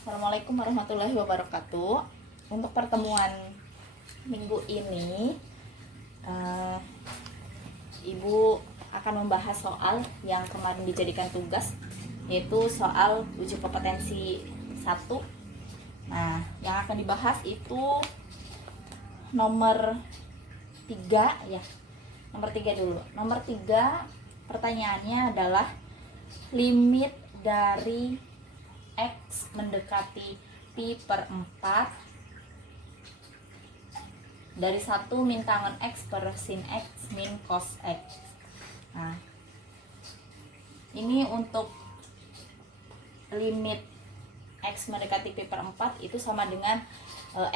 Assalamualaikum warahmatullahi wabarakatuh. Untuk pertemuan minggu ini, Ibu akan membahas soal yang kemarin dijadikan tugas, yaitu soal uji kompetensi 1. Nah, yang akan dibahas itu nomor 3 ya. Nomor 3 dulu. Nomor 3 pertanyaannya adalah limit dari X mendekati pi per 4 dari 1 min tangen X per sin X min cos X. Nah, ini untuk limit X mendekati pi per 4 itu sama dengan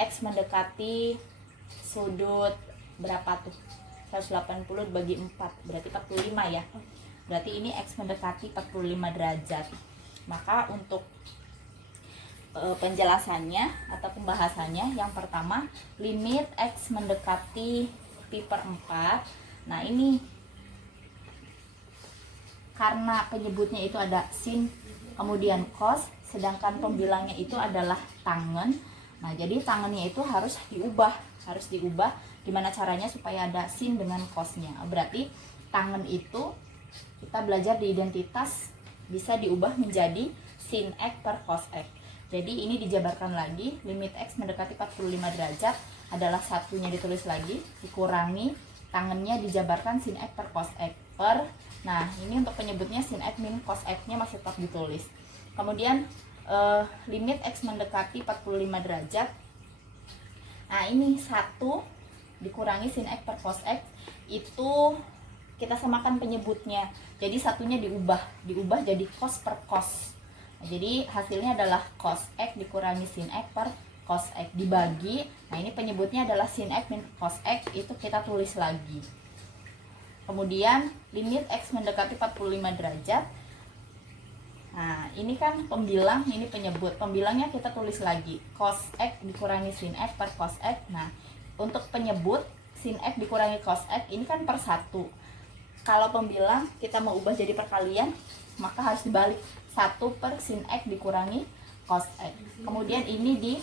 X mendekati sudut berapa tuh? 180 bagi 4 berarti 45 ya. Berarti ini X mendekati 45 derajat. Maka untuk penjelasannya atau pembahasannya, yang pertama limit X mendekati pi per 4. Nah, ini karena penyebutnya itu ada sin kemudian cos, sedangkan pembilangnya itu adalah tangen. Nah, jadi tangennya itu harus diubah. Gimana caranya supaya ada sin dengan cosnya? Berarti tangen itu kita belajar di identitas bisa diubah menjadi sin X per cos X. Jadi ini dijabarkan lagi, limit X mendekati 45 derajat adalah satunya ditulis lagi, dikurangi tangennya dijabarkan sin X per cos X per. Nah, ini untuk penyebutnya sin X min cos X nya masih tetap ditulis. Kemudian limit X mendekati 45 derajat. Nah, ini 1 dikurangi sin X per cos X, itu kita samakan penyebutnya. Jadi satunya diubah jadi cos per cos. Nah, jadi hasilnya adalah cos X dikurangi sin X per cos X dibagi. Nah, ini penyebutnya adalah sin X min cos X, itu kita tulis lagi. Kemudian limit X mendekati 45 derajat. Nah, ini kan pembilang, ini penyebut. Pembilangnya kita tulis lagi, cos X dikurangi sin X per cos X. Nah, untuk penyebut sin X dikurangi cos X ini kan per 1. Kalau pembilang kita mau ubah jadi perkalian, maka harus dibalik, 1 per sin X dikurangi cos X. Kemudian ini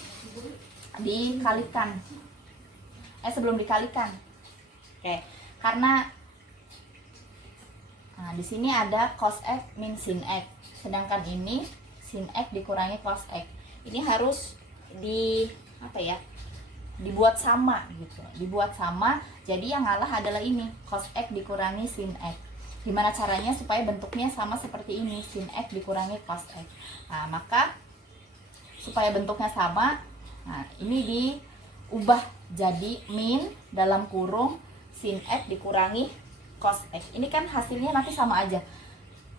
dikalikan. Sebelum dikalikan. Oke, karena di sini ada cos X min sin X. Sedangkan ini sin X dikurangi cos X. Ini harus dibuat sama gitu. Dibuat sama. Jadi yang ngalah adalah ini, cos X dikurangi sin X. Gimana caranya supaya bentuknya sama seperti ini, sin X dikurangi cos X. Nah, maka supaya bentuknya sama, nah ini diubah jadi min dalam kurung sin X dikurangi cos X. Ini kan hasilnya nanti sama aja.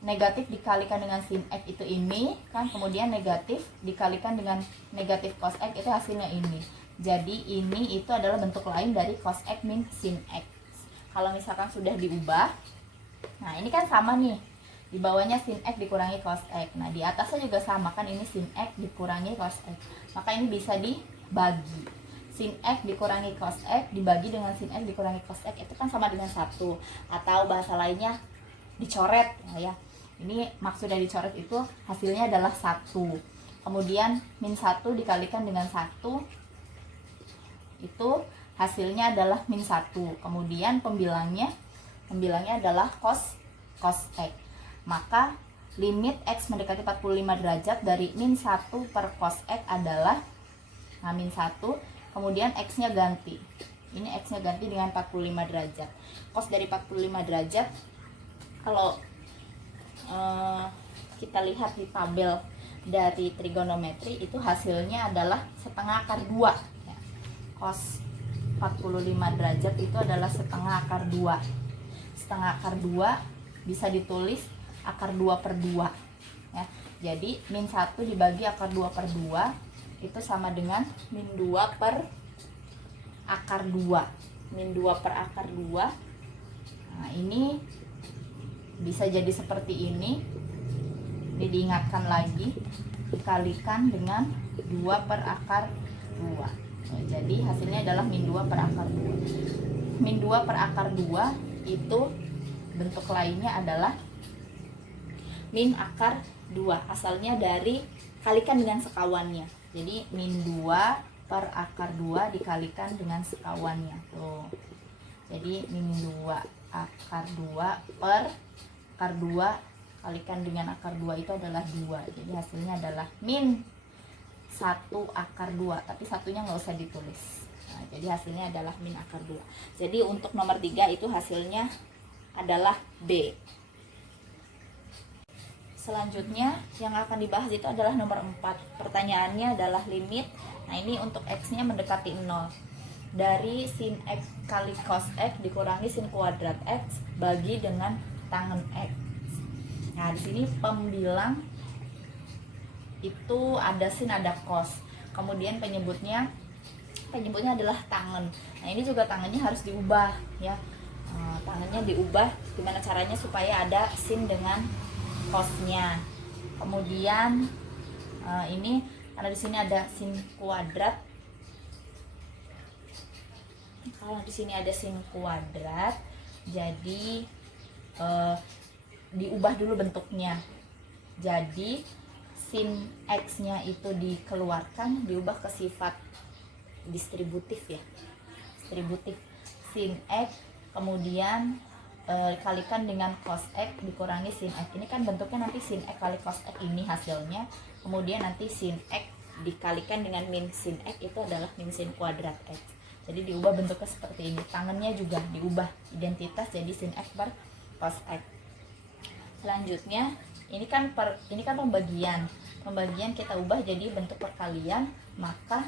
Negatif dikalikan dengan sin X itu ini kan, kemudian negatif dikalikan dengan negatif cos X itu hasilnya ini. Jadi ini itu adalah bentuk lain dari cos X min sin X. Kalau misalkan sudah diubah, nah ini kan sama nih, di bawahnya sin X dikurangi cos X. Nah, di atasnya juga sama kan, ini sin X dikurangi cos X. Maka ini bisa dibagi, sin X dikurangi cos X dibagi dengan sin X dikurangi cos X, itu kan sama dengan 1. Atau bahasa lainnya dicoret ya. Ini maksudnya dicoret itu hasilnya adalah 1. Kemudian min 1 dikalikan dengan 1, itu hasilnya adalah min 1. Kemudian pembilangnya adalah cos X. Maka limit X mendekati 45 derajat dari min 1 per cos X adalah min 1. Kemudian X nya ganti, ini X nya ganti dengan 45 derajat. Cos dari 45 derajat, kalau kita lihat di tabel dari trigonometri, itu hasilnya adalah setengah akar 2 ya. Cos 45 derajat itu adalah setengah akar 2. Setengah akar 2 bisa ditulis akar 2 per 2 ya. Jadi min 1 dibagi akar 2 per 2 itu sama dengan min 2 per akar 2. Min 2 per akar 2. Nah, ini bisa jadi seperti ini. Ini diingatkan lagi, dikalikan dengan 2 per akar 2. Jadi hasilnya adalah min 2 per akar 2. Min 2 per akar 2 itu bentuk lainnya adalah min akar 2. Asalnya dari kalikan dengan sekawannya. Jadi min 2 per akar 2 dikalikan dengan sekawannya. Tuh. Jadi min 2 akar 2 per akar 2 kalikan dengan akar 2 itu adalah 2. Jadi hasilnya adalah min 1 akar 2. Tapi satunya nggak usah ditulis. Nah, jadi hasilnya adalah min akar 2. Jadi untuk nomor 3 itu hasilnya adalah B. Selanjutnya yang akan dibahas itu adalah nomor 4. Pertanyaannya adalah limit. Nah, ini untuk X-nya mendekati 0. Dari sin X kali cos X dikurangi sin kuadrat X bagi dengan tangen X. Nah, di sini pembilang itu ada sin, ada cos. Kemudian penyebutnya adalah tangen. Nah, ini juga tangennya harus diubah ya. Tangennya diubah, gimana caranya supaya ada sin dengan cosnya. Kemudian ini karena di sini ada sin kuadrat. Kalau di sini ada sin kuadrat, jadi diubah dulu bentuknya. Jadi sin X-nya itu dikeluarkan, diubah ke sifat distributif ya. Distributif sin X, kemudian kalikan dengan cos X dikurangi sin X. Ini kan bentuknya nanti sin X kali cos X ini hasilnya. Kemudian nanti sin X dikalikan dengan min sin X itu adalah min sin kuadrat X. Jadi diubah bentuknya seperti ini. Tangannya juga diubah identitas jadi sin X per cos X. Selanjutnya ini kan pembagian. Pembagian kita ubah jadi bentuk perkalian, maka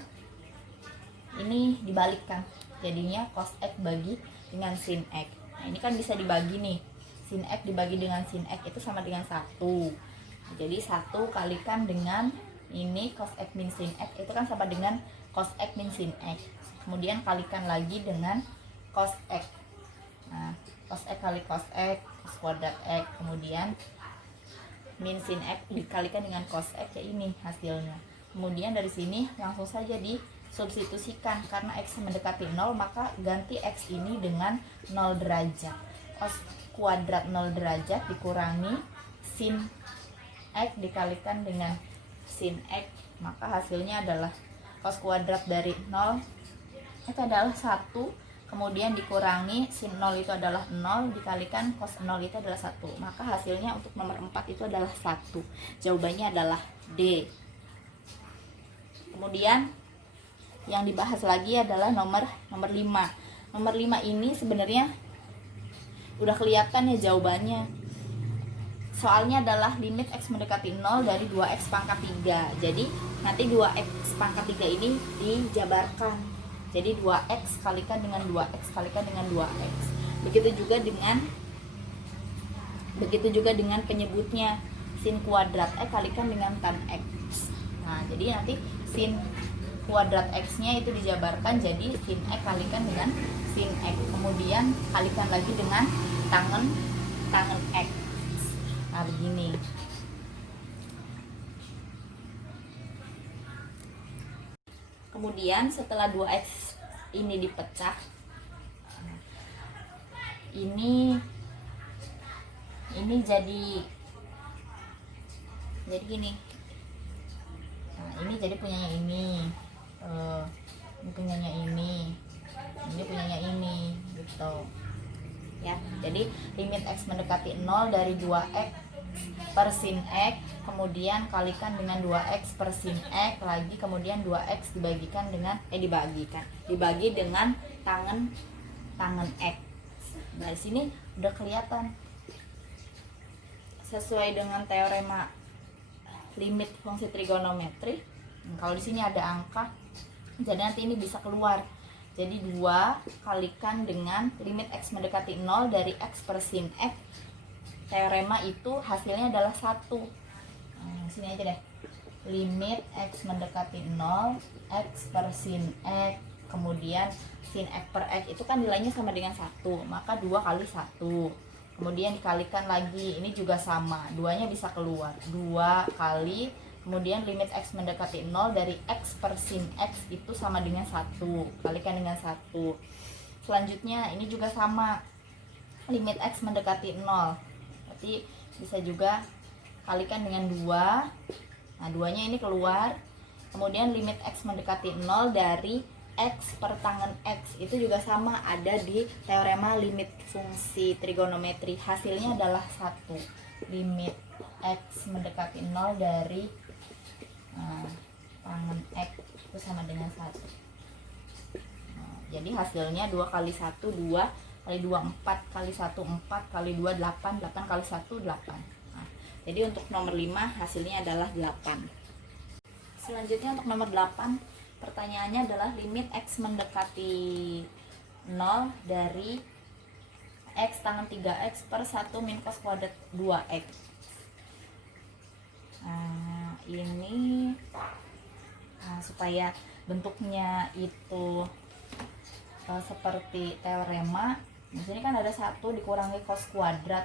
ini dibalikkan. Jadinya cos X bagi dengan sin X. Nah, ini kan bisa dibagi nih. Sin X dibagi dengan sin X itu sama dengan 1. Jadi 1 kalikan dengan ini cos X min sin X itu kan sama dengan cos X min sin X. Kemudian kalikan lagi dengan cos X. Nah, cos X kali cos X, cos kuadrat X. Kemudian min sin X dikalikan dengan cos X, ya ini hasilnya. Kemudian dari sini langsung saja disubstitusikan. Karena X mendekati 0, maka ganti X ini dengan 0 derajat. Cos kuadrat 0 derajat dikurangi sin X dikalikan dengan sin X, maka hasilnya adalah cos kuadrat dari 0 itu adalah 1, kemudian dikurangi sin 0 itu adalah 0 dikalikan cos 0 itu adalah 1. Maka hasilnya untuk nomor 4 itu adalah 1. Jawabannya adalah D. Kemudian yang dibahas lagi adalah nomor 5. Nomor 5 ini sebenarnya udah kelihatan ya jawabannya. Soalnya adalah limit X mendekati 0 dari 2X pangkat 3. Jadi nanti 2X pangkat 3 ini dijabarkan. Jadi 2X kalikan dengan 2X kalikan dengan 2X. Begitu juga dengan penyebutnya sin kuadrat X kalikan dengan tan X. Nah, jadi nanti sin kuadrat X-nya itu dijabarkan jadi sin X kalikan dengan sin X. Kemudian kalikan lagi dengan tangen X. Nah, begini. Kemudian setelah 2X ini dipecah, ini jadi gini. Nah, ini jadi punyanya ini punyanya ini punyanya ini gitu ya. Jadi limit X mendekati 0 dari 2X per sin X, kemudian kalikan dengan 2X per sin X lagi, kemudian 2X dibagi dengan tangen X. Nah, di sini udah kelihatan sesuai dengan teorema limit fungsi trigonometri. Kalau di sini ada angka, jadi nanti ini bisa keluar. Jadi 2 kalikan dengan limit X mendekati 0 dari X per sin X. Teorema itu hasilnya adalah 1. Sini aja deh. Limit X mendekati 0, X per sin X, kemudian sin X per X itu kan nilainya sama dengan 1, maka 2 kali 1. Kemudian dikalikan lagi, ini juga sama, 2-nya bisa keluar. 2 kali, kemudian limit X mendekati 0 dari X per sin X itu sama dengan 1, kalikan dengan 1. Selanjutnya ini juga sama, limit X mendekati 0. Berarti bisa juga kalikan dengan 2. Nah, 2-nya ini keluar. Kemudian limit X mendekati 0 dari X per tangen X. Itu juga sama, ada di teorema limit fungsi trigonometri. Hasilnya adalah 1. Limit X mendekati 0 dari tangen X itu sama dengan 1. Nah, jadi hasilnya 2 kali 1, 2 kali 2, 4 kali 1, 4 kali 2, 8, 8 kali 1, 8. Nah, jadi untuk nomor 5 hasilnya adalah 8. Selanjutnya untuk nomor 8, pertanyaannya adalah limit X mendekati 0 dari X tangen 3X per 1 min cos kuadrat 2X. Nah, ini supaya bentuknya itu seperti teorema, di sini kan ada 1 dikurangi cos kuadrat.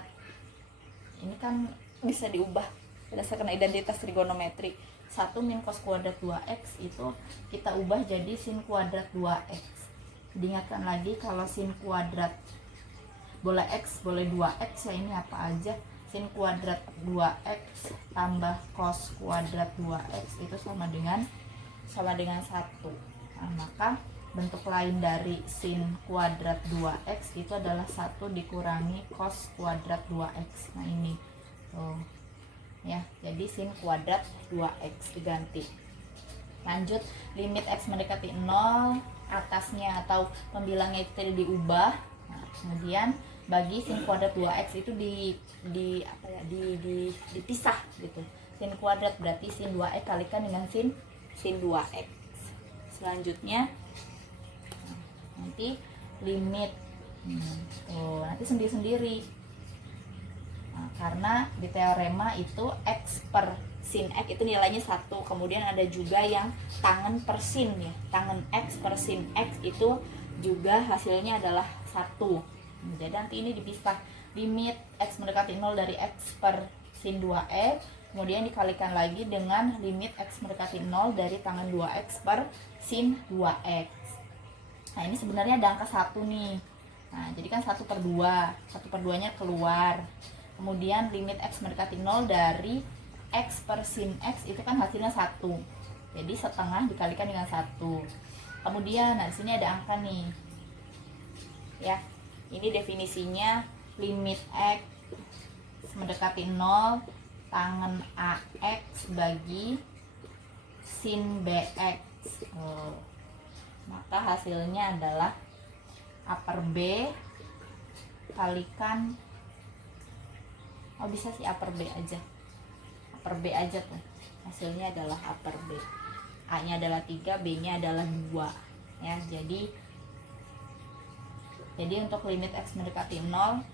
Ini kan bisa diubah berdasarkan identitas trigonometri. 1 min cos kuadrat 2x itu kita ubah jadi sin kuadrat 2x. Diingatkan lagi kalau sin kuadrat boleh x boleh 2x ya, ini apa aja, sin kuadrat 2x tambah cos kuadrat 2x itu sama dengan 1. Nah, maka bentuk lain dari sin kuadrat 2x itu adalah 1 dikurangi cos kuadrat 2x. Nah, ini tuh ya, jadi sin kuadrat 2x diganti. Lanjut, limit X mendekati 0, atasnya atau pembilangnya itu tadi diubah. Nah, kemudian bagi sin kuadrat 2x itu dipisah gitu. Sin kuadrat berarti sin 2x kalikan dengan sin 2x. Selanjutnya nanti limit nanti sendiri-sendiri. Nah, karena di teorema itu X per sin X itu nilainya 1. Kemudian ada juga yang tangen per sin ya, tangen X per sin X itu juga hasilnya adalah 1. Jadi nanti ini dipisah, limit X mendekati 0 dari X per sin 2X, kemudian dikalikan lagi dengan limit X mendekati 0 dari tangen 2X per sin 2X. Nah, ini sebenarnya ada angka 1 nih. Nah, jadi kan 1 per 2, 1 per 2 nya keluar. Kemudian limit X mendekati 0 dari X per sin X itu kan hasilnya 1. Jadi setengah dikalikan dengan 1. Kemudian nah di sini ada angka nih. Ya. Ini definisinya limit X mendekati 0 tangen AX bagi sin BX. Maka hasilnya adalah upper B kalikan, bisa sih upper B aja tuh, hasilnya adalah upper B. A nya adalah 3, B nya adalah 2 ya. Jadi untuk limit X mendekati 0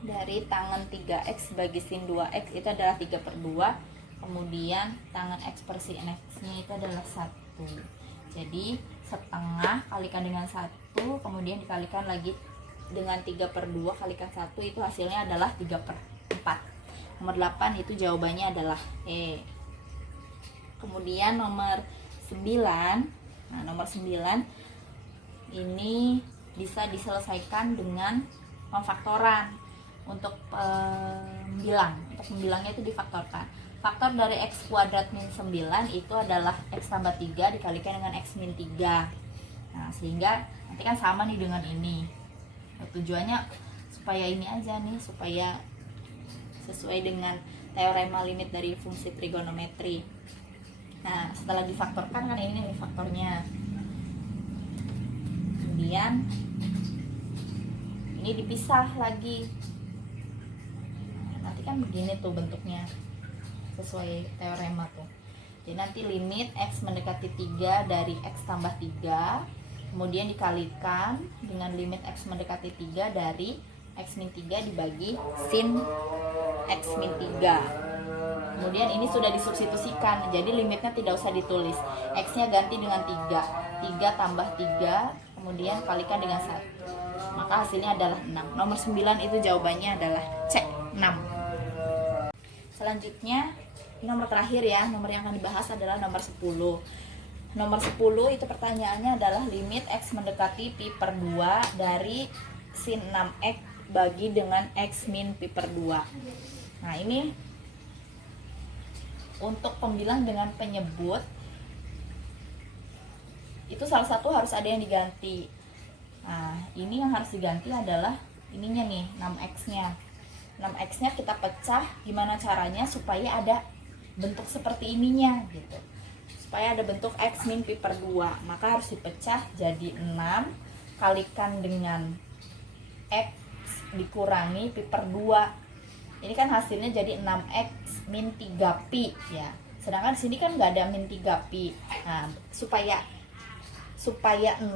dari tangen 3X bagi sin 2X itu adalah 3 per 2. Kemudian tangen X per sin X nya itu adalah 1. Jadi setengah kalikan dengan 1, kemudian dikalikan lagi dengan 3 per 2 kalikan 1, itu hasilnya adalah 3 per 4. Nomor 8 itu jawabannya adalah E. Kemudian nomor 9. Nah, nomor 9 ini bisa diselesaikan dengan pemfaktoran. Untuk pembilangnya itu difaktorkan. Faktor dari X kuadrat min 9 itu adalah X tambah 3 dikalikan dengan X min 3. Nah, sehingga nanti kan sama nih dengan ini. Tujuannya supaya ini aja nih, supaya sesuai dengan teorema limit dari fungsi trigonometri. Nah, setelah difaktorkan kan ini nih faktornya. Kemudian ini dipisah lagi. Nah, nanti kan begini tuh bentuknya sesuai teorema tuh. Jadi nanti limit X mendekati 3 dari X tambah 3, kemudian dikalikan dengan limit X mendekati 3 dari X min 3 dibagi sin X min 3. Kemudian ini sudah disubstitusikan, jadi limitnya tidak usah ditulis, X nya ganti dengan 3 tambah 3, kemudian kalikan dengan 1, maka hasilnya adalah 6. Nomor 9 itu jawabannya adalah C, 6. Selanjutnya nomor terakhir ya, nomor yang akan dibahas adalah nomor 10. Nomor 10 itu pertanyaannya adalah limit X mendekati pi per 2 dari sin 6X bagi dengan X min pi per 2. Nah, ini untuk pembilang dengan penyebut itu salah satu harus ada yang diganti. Nah, ini yang harus diganti adalah ininya nih, 6x-nya. 6x-nya kita pecah, gimana caranya supaya ada bentuk seperti ininya gitu. Supaya ada bentuk x min pi per 2, maka harus dipecah jadi 6 kalikan dengan x dikurangi pi per 2. Ini kan hasilnya jadi 6x min 3 pi ya. Sedangkan di sini kan nggak ada min 3 pi. Nah, supaya 0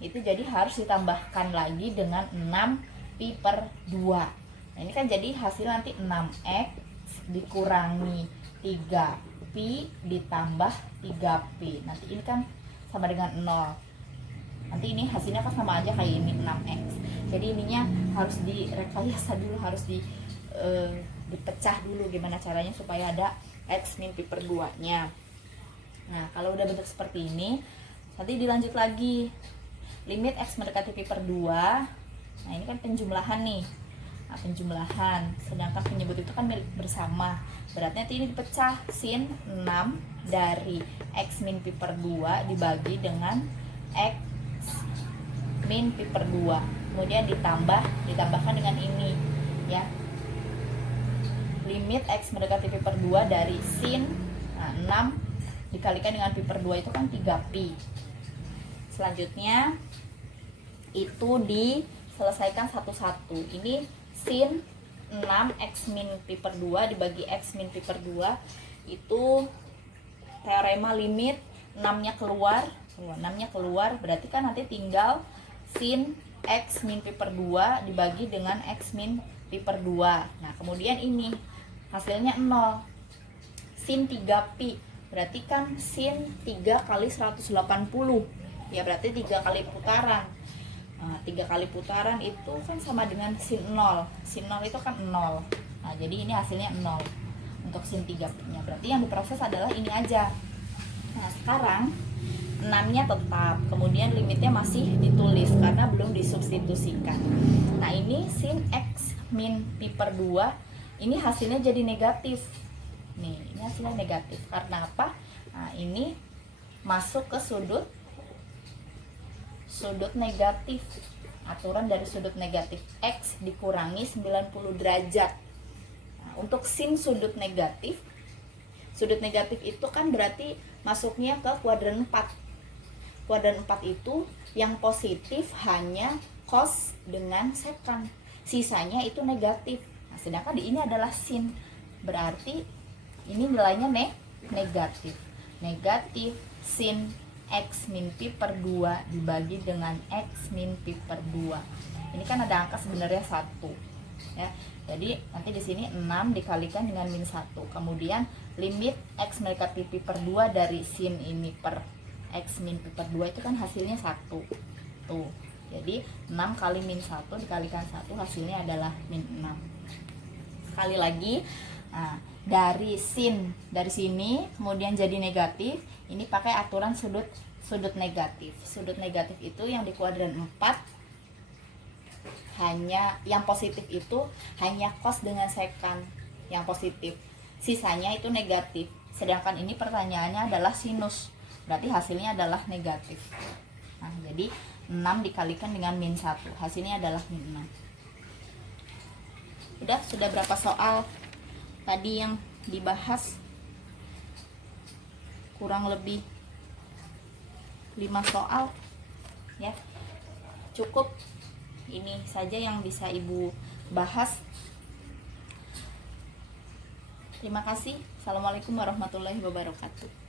itu jadi harus ditambahkan lagi dengan 6 pi per 2. Nah, ini kan jadi hasil nanti 6x dikurangi 3 pi ditambah 3 pi. Nanti ini kan sama dengan 0. Nanti ini hasilnya kan sama aja kayak ini 6x. Jadi ininya harus direkayasa dulu, harus dipecah dulu gimana caranya supaya ada x min pi per 2-nya. Nah, kalau udah bentuk seperti ini, nanti dilanjut lagi. Limit x mendekati pi per 2. Nah, ini kan penjumlahan nih. Nah, penjumlahan. Sedangkan penyebut itu kan milik bersama. Berarti nanti ini dipecah, sin 6 dari x min pi per 2 dibagi dengan x min pi per 2. Kemudian ditambahkan dengan ini ya. Limit x mendekati pi per 2 dari sin 6 dikalikan dengan pi per 2 itu kan 3 pi. Selanjutnya itu diselesaikan satu-satu. Ini sin 6 x min pi per 2 dibagi x min pi per 2 itu teorema limit 6-nya keluar, 6-nya keluar, berarti kan nanti tinggal sin x min pi per 2 dibagi dengan x min pi per 2. Nah, kemudian ini hasilnya 0. Sin 3 pi berarti kan sin 3 kali 180 ya, berarti 3 kali putaran. Nah, 3 kali putaran itu kan sama dengan sin 0. Sin 0 itu kan 0. Nah, jadi ini hasilnya 0 untuk sin 3 nya. Berarti yang diproses adalah ini aja. Nah, sekarang 6-nya tetap, kemudian limitnya masih ditulis karena belum disubstitusikan. Nah, ini sin x min pi per 2 ini hasilnya jadi negatif. Nih, ini hasilnya negatif. Karena apa? Nah, ini masuk ke sudut negatif. Aturan dari sudut negatif x dikurangi 90 derajat. Nah, untuk sin sudut negatif itu kan berarti masuknya ke kuadran 4. Kuadran 4 itu yang positif hanya cos dengan sekan. Sisanya itu negatif. Nah, sedangkan di ini adalah sin. Berarti ini nilainya negatif. Negatif sin x min pi per 2 dibagi dengan x min pi per 2. Ini kan ada angka sebenarnya 1 ya. Jadi nanti di sini 6 dikalikan dengan min 1. Kemudian limit x mendekati pi per 2 dari sin ini per x min pi per 2 itu kan hasilnya 1. Tuh. Jadi 6 kali min 1 dikalikan 1 hasilnya adalah min 6. Sekali lagi, nah, dari sini kemudian jadi negatif. Ini pakai aturan sudut negatif. Sudut negatif itu yang di kuadran 4 hanya yang positif itu hanya cos dengan sekan yang positif. Sisanya itu negatif. Sedangkan ini pertanyaannya adalah sinus. Berarti hasilnya adalah negatif. Nah, jadi 6 dikalikan dengan min 1. Hasilnya adalah min 6. Sudah berapa soal tadi yang dibahas? Kurang lebih 5 soal ya. Cukup ini saja yang bisa Ibu bahas. Terima kasih. Assalamualaikum warahmatullahi wabarakatuh.